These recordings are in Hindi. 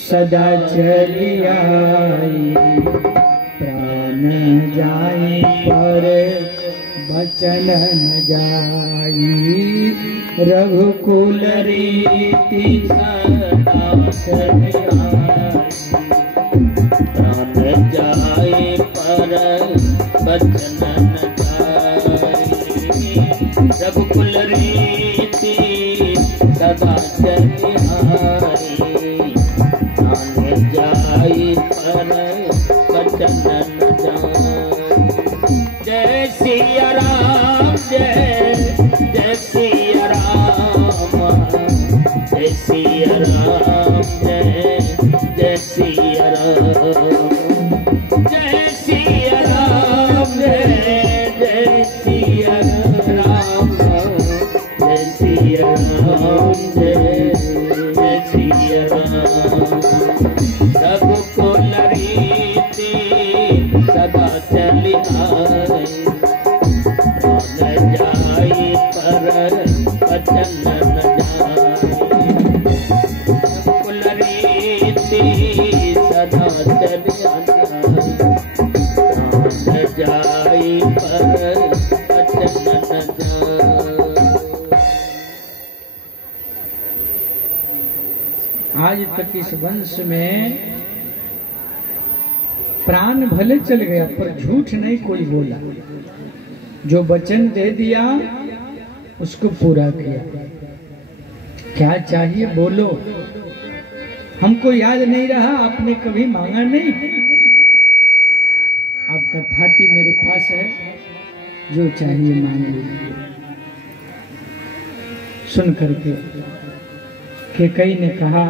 सदा चली आई प्राण जाई पर बचन न जाई रघुकुल रीति सदा चली आई प्राण जाई पर बचन न जाई रघुकुल रीति सदा चली आई जाई पर बचन न जाई। जय सिया राम जय जय सिया राम जय सिया राम जय जय सिया राम जय सिया राम जय जय सिया राम जय सिया राम जय जय सिया राम रघुकुल रीति सदा चली आई प्राण जाई पर बचन न जाई रघुकुल रीति सदा चली आई प्राण जाई पर बचन न जाई। आज तक इस वंश में प्राण भले चल गया पर झूठ नहीं कोई बोला। जो वचन दे दिया उसको पूरा किया। क्या चाहिए बोलो। हमको याद नहीं रहा, आपने कभी मांगा नहीं। आपका थाती मेरे पास है, जो चाहिए मांग लीजिए। सुन करके केकई ने कहा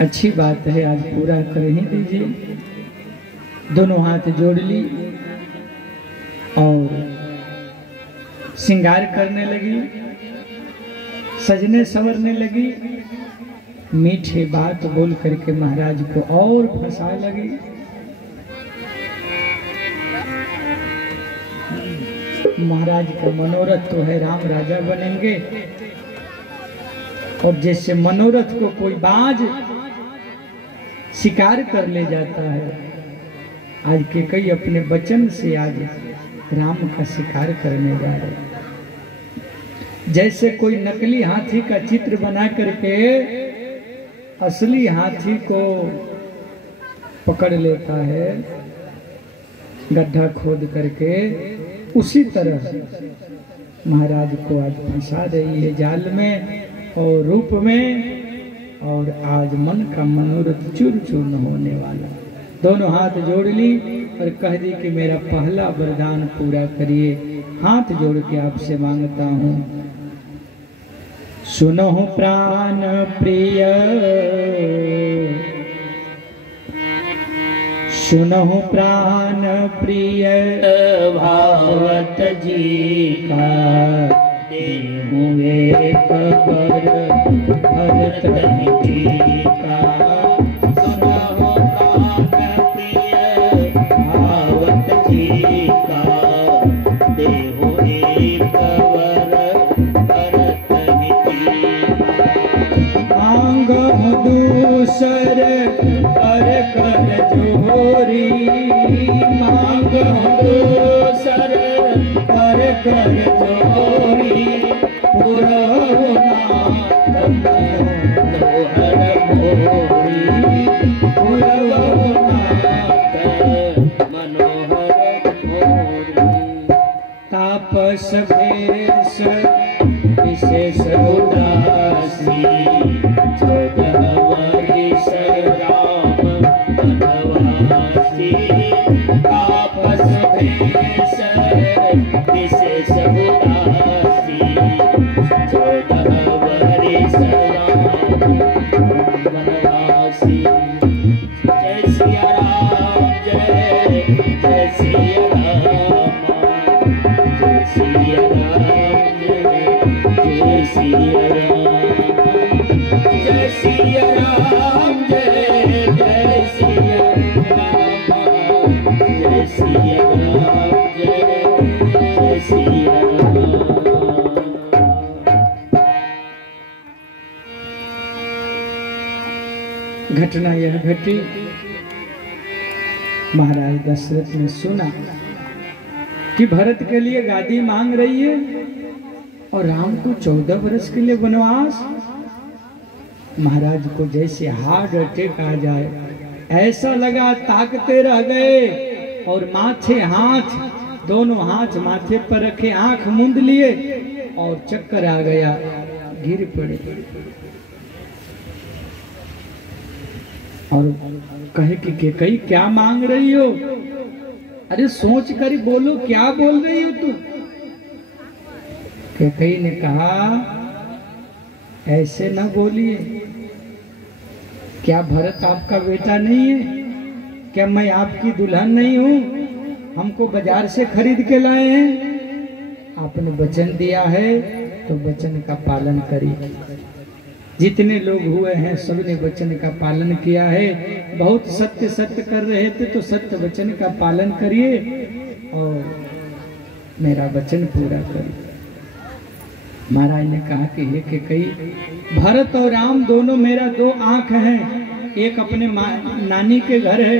अच्छी बात है, आज पूरा कर ही दीजिए। दोनों हाथ जोड़ ली और श्रृंगार करने लगी, सजने संवरने लगी, मीठे बात बोल करके महाराज को और फंसा लगी। महाराज का मनोरथ तो है राम राजा बनेंगे, और जैसे मनोरथ को कोई बाज शिकार कर ले जाता है, आज के कई अपने वचन से आज राम का शिकार करने जा रहे। जैसे कोई नकली हाथी का चित्र बना करके असली हाथी को पकड़ लेता है गड्ढा खोद करके, उसी तरह महाराज को आज फंसा रही है जाल में और रूप में, और आज मन का मनोरथ चूर चूर्ण होने वाला। दोनों हाथ जोड़ ली और कह दी कि मेरा पहला वरदान पूरा करिए। हाथ जोड़ के आपसे मांगता हूँ, सुनो प्राण प्रिय सुनो प्राण प्रिय भावत जी का देहूँ एक बर भरत टीका। सुनो प्राण प्रिय भावत जी का देहूँ एक बर भरत टीका। मांग दूसर कर कर जोरी, मांग दूसर कर कर जोरी, पुरवना लोहर मोरी, पुरवना मनोहर मोरी। तापस भेष विशेष उदासी, राम बनवासी। तापस भेष विशेष उदासी, 14 वर्ष राम बनवासी। जय सिया राम जय जय सिया राम जय सिया राम जय सिया राम जय सिया राम जय जय सिया राम जय सिया राम जय जय सिया राम। घटना यह घटी, महाराज दशरथ ने सुना कि भरत के लिए गादी मांग रही है और राम को 14 वर्ष के लिए वनवास। महाराज को जैसे हार्ट अटैक आ जाए, ऐसा लगा ताकते रह गए और माथे हाथ, दोनों हाथ माथे पर रखे, आंख मूंद लिए और चक्कर आ गया, गिर पड़े और कहे कि कई क्या मांग रही हो? अरे सोच कर बोलो, क्या बोल रही हो तू? कई ने कहा ऐसे न बोलिए, क्या भरत आपका बेटा नहीं है? क्या मैं आपकी दुल्हन नहीं हूं? हमको बाजार से खरीद के लाए हैं। आपने वचन दिया है तो वचन का पालन करिए। जितने लोग हुए हैं सबने वचन का पालन किया है। बहुत सत्य सत्य कर रहे थे तो सत्य वचन का पालन करिए और मेरा वचन पूरा करिए। महाराज ने कहा कि हे कई, भरत और राम दोनों मेरा 2 आंख हैं। एक अपने नानी के घर है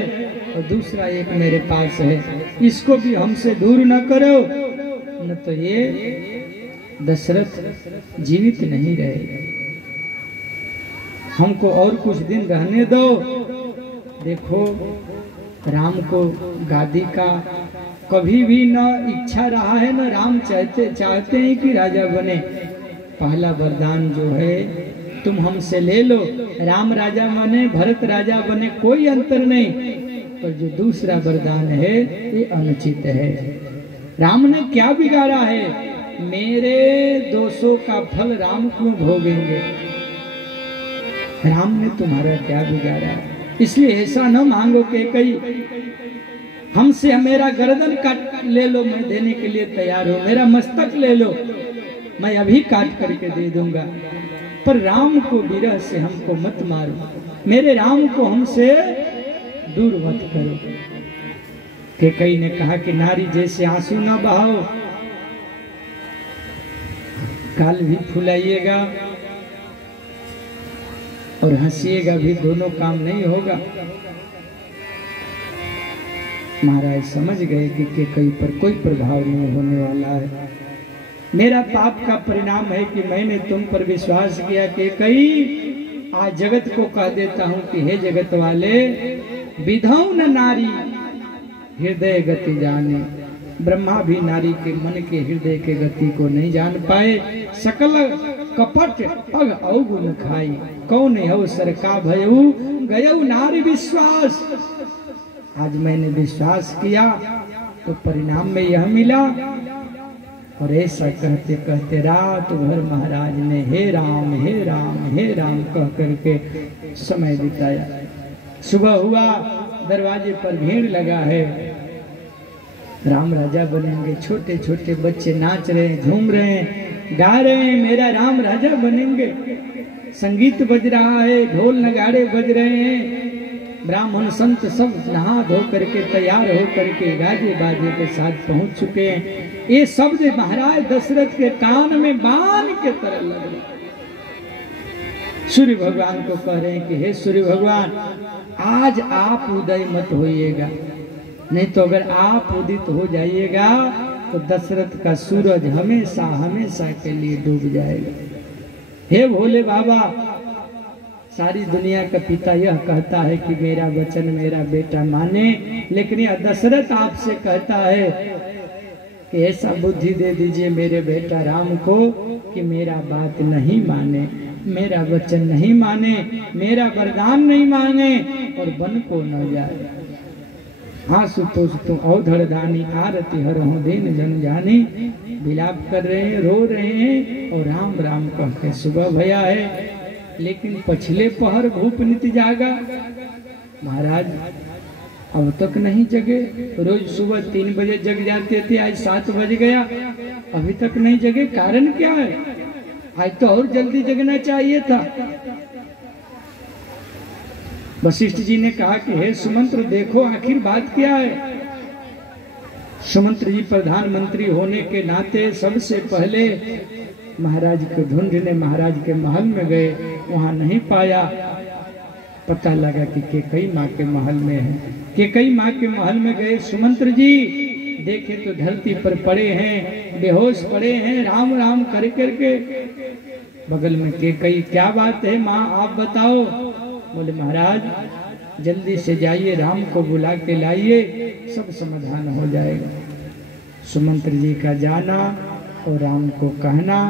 और दूसरा एक मेरे पास है। इसको भी हमसे दूर न करो, न तो ये दशरथ जीवित नहीं रहे। हमको और कुछ दिन रहने दो। देखो, राम को गादी का कभी भी न इच्छा रहा है, न राम चाहते हैं कि राजा बने। पहला वरदान जो है तुम हमसे ले लो, राम राजा बने, भरत राजा बने, कोई अंतर नहीं। पर जो दूसरा वरदान है ये अनुचित है। राम ने क्या बिगाड़ा है? मेरे दोषों का फल राम क्यों भोगेंगे? राम ने तुम्हारा क्या बिगाड़ा? इसलिए ऐसा न मांगो कि कई हमसे मेरा गर्दन काट ले लो, मैं देने के लिए तैयार हूं। मेरा मस्तक ले लो, मैं अभी काट करके दे दूंगा। पर राम को विरह से हमको मत मारो, मेरे राम को हमसे दूर मत करो। कि कई ने कहा कि नारी जैसे आंसू न बहाओ, काल भी फुलाइएगा और हंसिएगा भी, दोनों काम नहीं होगा। महाराज समझ गए कि कई पर कोई प्रभाव नहीं होने वाला है। मेरा पाप का परिणाम है कि मैंने तुम पर विश्वास किया। कि कई आज जगत को कह देता हूं कि हे जगत वाले, विधौ न नारी हृदय गति जाने। ब्रह्मा भी नारी के मन के हृदय के गति को नहीं जान पाए। सकल कपट पग अवगुण खाई, कौन अवसर का भयऊ गयऊ नारी विश्वास। आज मैंने विश्वास किया तो परिणाम में यह मिला। और ऐसा कहते कहते रात भर महाराज ने हे राम हे राम हे राम कह करके समय बिताया। सुबह हुआ, दरवाजे पर भीड़ लगा है, राम राजा बनेंगे। छोटे छोटे बच्चे नाच रहे हैं, झूम रहे हैं, गा रहे हैं, मेरा राम राजा बनेंगे। संगीत बज रहा है, ढोल नगाड़े बज रहे हैं। ब्राह्मण संत सब नहा धो करके तैयार हो करके गाजे बाजे के साथ पहुंच चुके हैं। ये शब्द महाराज दशरथ के कान में बाण के तरह लग रहे। सूर्य भगवान को कह रहे हैं कि हे सूर्य भगवान, आज आप उदय मत होइएगा, नहीं तो अगर आप उदित हो जाइएगा तो दशरथ का सूरज हमेशा हमेशा के लिए डूब जाएगा। हे भोले बाबा, सारी दुनिया का पिता यह कहता है कि मेरा वचन मेरा बेटा माने, लेकिन यह दशरथ आपसे कहता है कि ऐसा बुद्धि दे दीजिए मेरे बेटा राम को कि मेरा बात नहीं माने, मेरा वचन नहीं माने, मेरा वरदान नहीं माने और वन को न जाए। आशुतोष तुम अवधर दानी आरती हर हो दिन जन जानी। विलाप कर रहे हैं, रो रहे हैं और राम राम कहते। सुबह भया है लेकिन पछले पहर भूप नित जागा। महाराज अब तक नहीं जगे। रोज सुबह 3 बजे जग जाते थे, आज 7 बज गया, अभी तक नहीं जगे। कारण क्या है? आज तो और जल्दी जगना चाहिए था। वशिष्ठ जी ने कहा कि हे सुमंत्र, देखो आखिर बात क्या है। सुमंत्र जी प्रधानमंत्री होने के नाते सबसे पहले महाराज को ढूंढने महाराज के महल में गए, वहां नहीं पाया। पता लगा कि केकई माँ के महल में है। केकई माँ के महल में गए सुमंत्र जी, देखे तो धरती पर पड़े हैं, बेहोश पड़े हैं, राम राम कर करके। बगल में केकई, क्या बात है माँ आप बताओ। बोले महाराज जल्दी से जाइए, राम को बुला के लाइए, सब समाधान हो जाएगा। सुमंत्र जी का जाना और राम को कहना।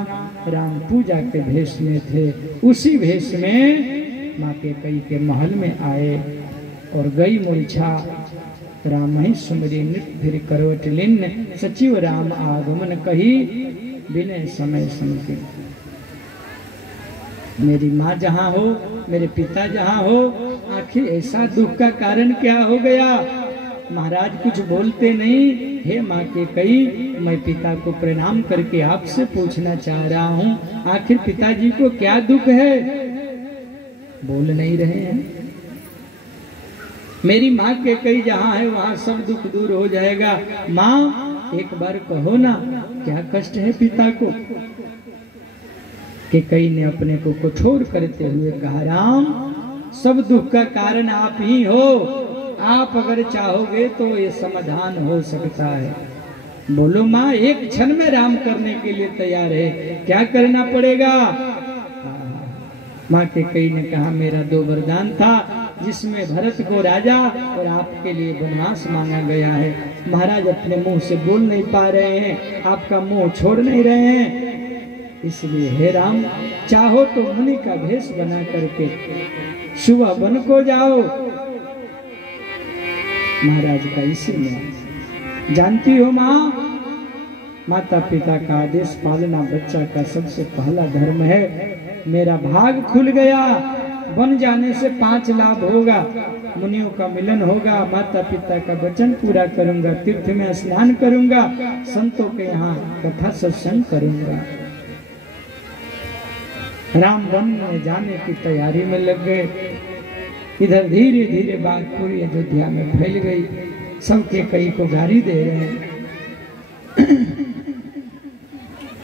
राम पूजा के भेष में थे, उसी भेष में माँ केकई के महल में आए और गई मूर्छा। राम ही सुमरी नृत्य फिर करोट लिन्न, सचिव राम आगमन कही बिना समय संके। मेरी माँ जहाँ हो, मेरे पिता जहाँ हो, आखिर ऐसा दुख का कारण क्या हो गया। महाराज कुछ बोलते नहीं। हे माँ केकई, मैं पिता को प्रणाम करके आपसे पूछना चाह रहा हूँ, आखिर पिताजी को क्या दुख है। बोल नहीं रहे हैं। मेरी माँ केकई जहाँ है वहाँ सब दुख दूर हो जाएगा। माँ एक बार कहो ना, क्या कष्ट है पिता को। केकई ने अपने को कठोर करते हुए कहा, राम सब दुख का कारण आप ही हो, आप अगर चाहोगे तो ये समाधान हो सकता है। बोलो माँ, एक क्षण में राम करने के लिए तैयार है, क्या करना पड़ेगा। माँ केकई ने कहा, मेरा 2 वरदान था जिसमें भरत को राजा और आपके लिए वनवास मांगा गया है। महाराज अपने मुंह से बोल नहीं पा रहे हैं, आपका मुंह छोड़ नहीं रहे हैं, इसलिए हे राम चाहो तो मुनि का भेष बना करके सुबह वन को जाओ। महाराज का इसी में जानती हो माँ, माता पिता का आदेश पालना बच्चा का सबसे पहला धर्म है। मेरा भाग खुल गया, बन जाने से 5 लाभ होगा। मुनियों का मिलन होगा, माता पिता का वचन पूरा करूंगा, तीर्थ में स्नान करूंगा, संतों के यहाँ कथा सत्संग करूंगा। राम वन में जाने की तैयारी में लग गए। इधर धीरे धीरे बात पूरी अयोध्या में फैल गई। सब केकई को गाली दे रहे हैं,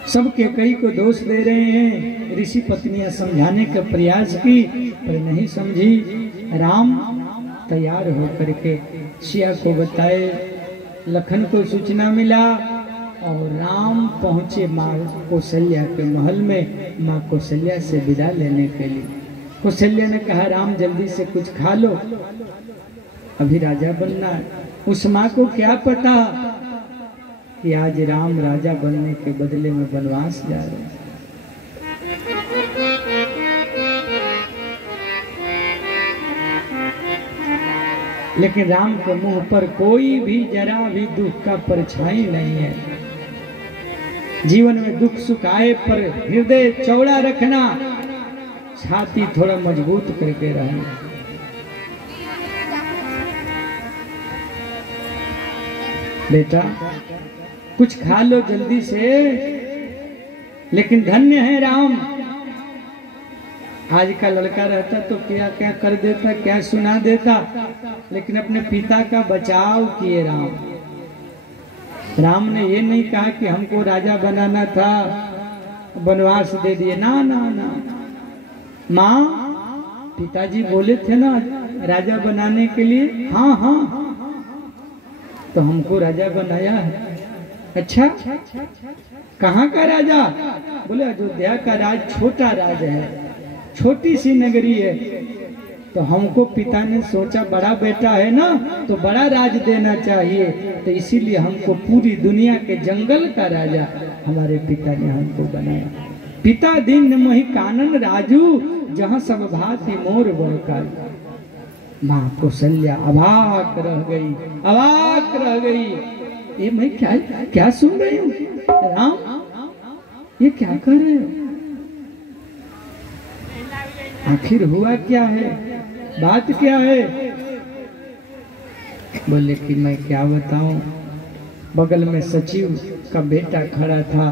सब केकई को दोष दे रहे हैं। ऋषि पत्नियां समझाने का प्रयास की पर नहीं समझी। राम तैयार होकर के सिया को बताए, लखन को सूचना मिला और राम पहुंचे माँ कौशल्या के महल में, माँ कौशल्या से विदा लेने के लिए। कौशल्या ने कहा, राम जल्दी से कुछ खा लो, अभी राजा बनना है। उस माँ को क्या पता कि आज राम राजा बनने के बदले में वनवास जा रहे हैं। लेकिन राम के मुंह पर कोई भी जरा भी दुख का परछाई नहीं है। जीवन में दुख सुख आए पर हृदय चौड़ा रखना, छाती थोड़ा मजबूत करके रहना। बेटा कुछ खा लो जल्दी से। लेकिन धन्य है राम, आज का लड़का रहता तो क्या क्या कर देता, क्या सुना देता, लेकिन अपने पिता का बचाव किए राम। राम ने ये नहीं कहा कि हमको राजा बनाना था, वनवास दे दिए, ना ना ना। माँ पिताजी बोले थे ना राजा बनाने के लिए, हाँ हाँ तो हमको राजा बनाया है। अच्छा कहाँ का राजा? बोले अयोध्या का राज छोटा राज है, छोटी सी नगरी है, तो हमको पिता ने सोचा बड़ा बेटा है ना तो बड़ा राज देना चाहिए, तो इसीलिए हमको पूरी दुनिया के जंगल का राजा हमारे पिता ने हमको बनाया। पिता दीन मोहि कानन राजू, जहाँ सब भांति मोर बरकाई। माँ कौशल्या अवाक रह गई, अवाक रह गई। ये मैं क्या क्या सुन रही हूँ? राम ये क्या कर रहे हो? आखिर हुआ क्या है, बात क्या है? बोले कि मैं क्या बताऊं। बगल में सचिव का बेटा खड़ा था,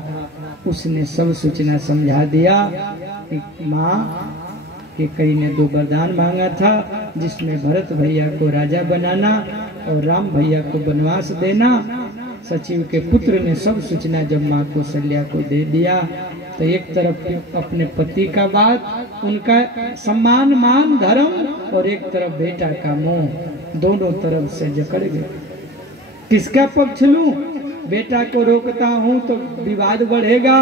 उसने सब सूचना समझा दिया कि माँ केकई ने 2 वरदान मांगा था, जिसमें भरत भैया को राजा बनाना और राम भैया को वनवास देना। सचिव के पुत्र ने सब सूचना जब माँ कौशल्या को दे दिया तो एक तरफ अपने पति का बात, उनका सम्मान मान धर्म, और एक तरफ बेटा का मोह, दोनों तरफ से जकड़ गए। किसका पक्ष लूं? बेटा को रोकता हूं तो विवाद बढ़ेगा,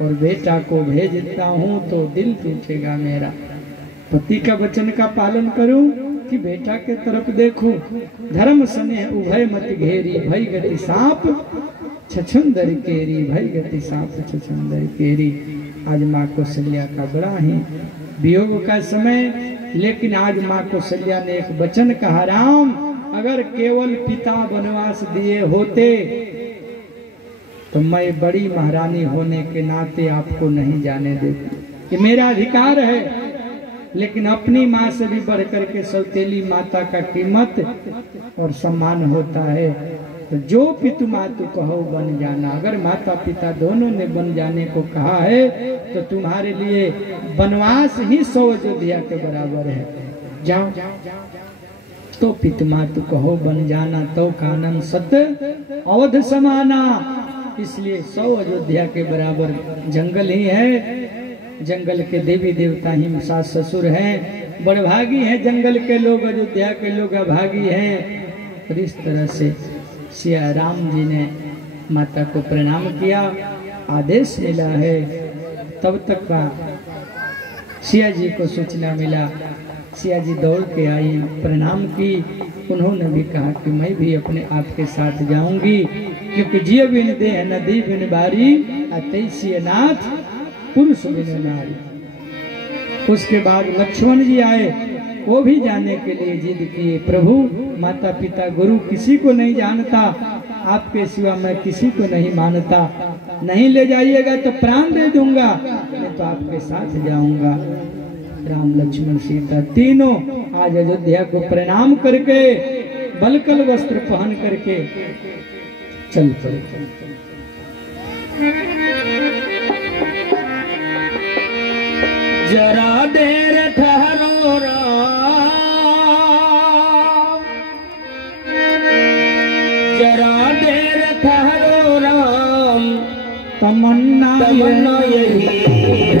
और बेटा को भेजता हूं तो दिल टूटेगा मेरा। पति का वचन का पालन करूं कि बेटा के तरफ देखूं? धर्म स्नेह उभय मत घेरी, भई गति सांप छछुंदर केरी, भई गति सांप छछुंदर केरी। आज माँ कौशल्या का बड़ा ही वियोग का समय, लेकिन आज माँ कौशल्या ने एक वचन कहा, राम अगर केवल पिता वनवास दिए होते तो मैं बड़ी महारानी होने के नाते आपको नहीं जाने देती, ये मेरा अधिकार है। लेकिन अपनी माँ से भी बढ़कर के सौतेली माता का कीमत और सम्मान होता है। तो जो पितु मातु कहो बन जाना, अगर माता पिता दोनों ने बन जाने को कहा है तो तुम्हारे लिए वनवास ही 100 अयोध्या के बराबर है। जाओ तो पितु मातु कहो बन जाना, तो कानन सत्य अवध समाना। इसलिए 100 अयोध्या के बराबर जंगल ही है। जंगल के देवी देवता ही सास ससुर हैं, बड़भागी हैं जंगल के लोग, अयोध्या के लोग अभागी हैं। और इस तरह से सिया राम जी ने माता को प्रणाम किया, आदेश मिला है। तब तक का सिया जी को सूचना मिला, सिया जी दौड़ के आई, प्रणाम की। उन्होंने भी कहा कि मैं भी अपने आपके साथ जाऊंगी, क्योंकि जिय बिन देह नदी बिन बारी, अतैसिय नाथ पुरुष बिन नारी। उसके बाद लक्ष्मण जी आए, वो भी जाने के लिए जिद किए, प्रभु माता पिता गुरु किसी को नहीं जानता, आपके सिवा मैं किसी को नहीं मानता, नहीं ले जाइएगा तो प्राण दे दूंगा, मैं तो आपके साथ जाऊंगा। राम लक्ष्मण सीता तीनों आज अयोध्या को प्रणाम करके बलकल वस्त्र पहन करके चल पड़े। जरा देर ठहरो राम, जरा देर ठहरो राम, तमन्ना यही